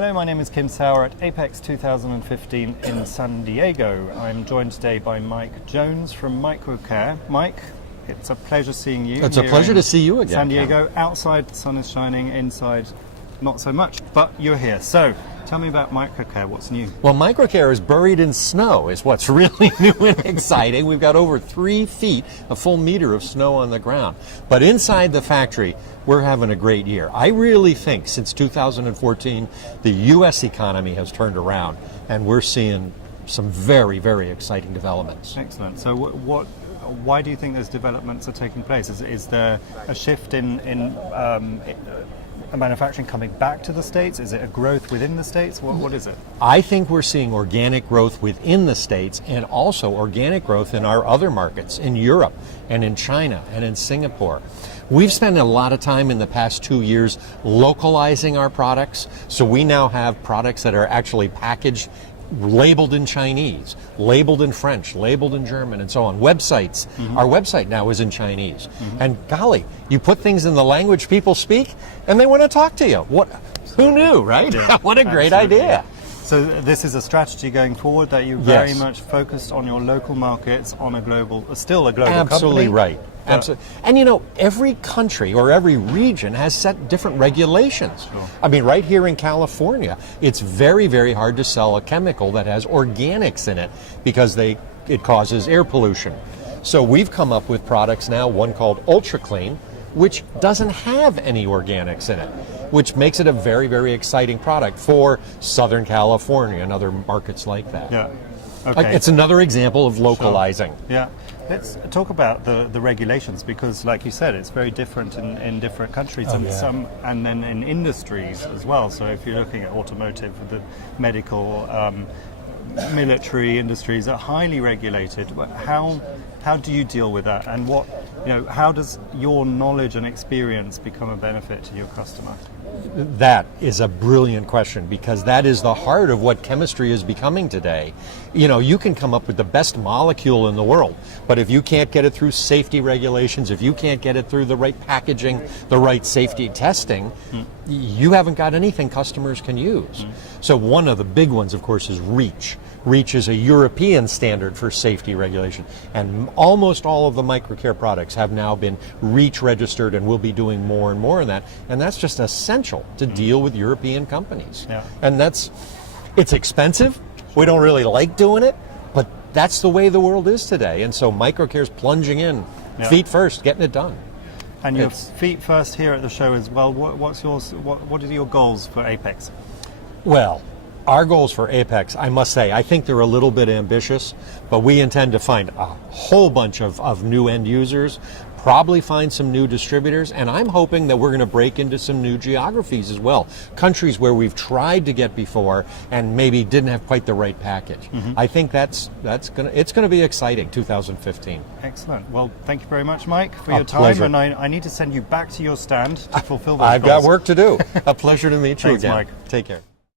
Hello, my name is Kim Sauer at Apex 2015 in San Diego. I'm joined today by Mike Jones from MicroCare. Mike, it's a pleasure seeing you. It's a pleasure to see you again. San Diego, Kim. Outside the sun is shining, inside not so much, but you're here. So tell me about MicroCare, what's new? Well, MicroCare is buried in snow is what's really new and exciting. We've got over 3 feet, a full meter of snow on the ground. But inside the factory, we're having a great year. I really think since 2014, the U.S. economy has turned around, and we're seeing some very, very exciting developments. Excellent. So why do you think those developments are taking place? Is there a shift in manufacturing coming back to the States? Is it a growth within the States? What is it? I think we're seeing organic growth within the States and also organic growth in our other markets, in Europe and in China and in Singapore. We've spent a lot of time in the past 2 years localizing our products, so we now have products that are actually packaged, labeled in Chinese, labeled in French, labeled in German, and so on. Websites. Mm-hmm. Our website now is in Chinese. Mm-hmm. And golly, you put things in the language people speak, and they want to talk to you. Who knew, right? Yeah, what a great absolutely. idea. So this is a strategy going forward that you very much focused on your local markets on a global, still a global Absolutely company. Right. Absolutely. And you know, every country or every region has set different regulations. Sure. I mean, right here in California, it's very, very hard to sell a chemical that has organics in it because it causes air pollution. So we've come up with products now, one called Ultra Clean, which doesn't have any organics in it, which makes it a very, very exciting product for Southern California and other markets like that. Yeah. Okay. It's another example of localizing. Sure. Yeah. Let's talk about the regulations, because like you said, it's very different in different countries and then in industries as well. So if you're looking at automotive, the medical, military industries are highly regulated. How do you deal with that, and how does your knowledge and experience become a benefit to your customer? That is a brilliant question, because that is the heart of what chemistry is becoming today. You know, you can come up with the best molecule in the world, but if you can't get it through safety regulations, if you can't get it through the right packaging, the right safety testing, you haven't got anything customers can use. So one of the big ones, of course, is REACH. REACH is a European standard for safety regulation, and almost all of the MicroCare products have now been REACH registered, and we'll be doing more and more in that, and that's just essential to deal with European companies. Yeah. And it's expensive. We don't really like doing it, but that's the way the world is today, and so MicroCare's plunging in, feet first, getting it done. And your feet first here at the show as well. What are your goals for Apex? Well, our goals for Apex, I must say, I think they're a little bit ambitious, but we intend to find a whole bunch of new end users, probably find some new distributors, and I'm hoping that we're going to break into some new geographies as well. Countries where we've tried to get before and maybe didn't have quite the right package. Mm-hmm. I think it's going to be exciting, 2015. Excellent. Well, thank you very much, Mike, for your time. Pleasure. And I need to send you back to your stand to fulfill those I've goals. got work to do. A pleasure to meet you Thanks, again. Mike. Take care.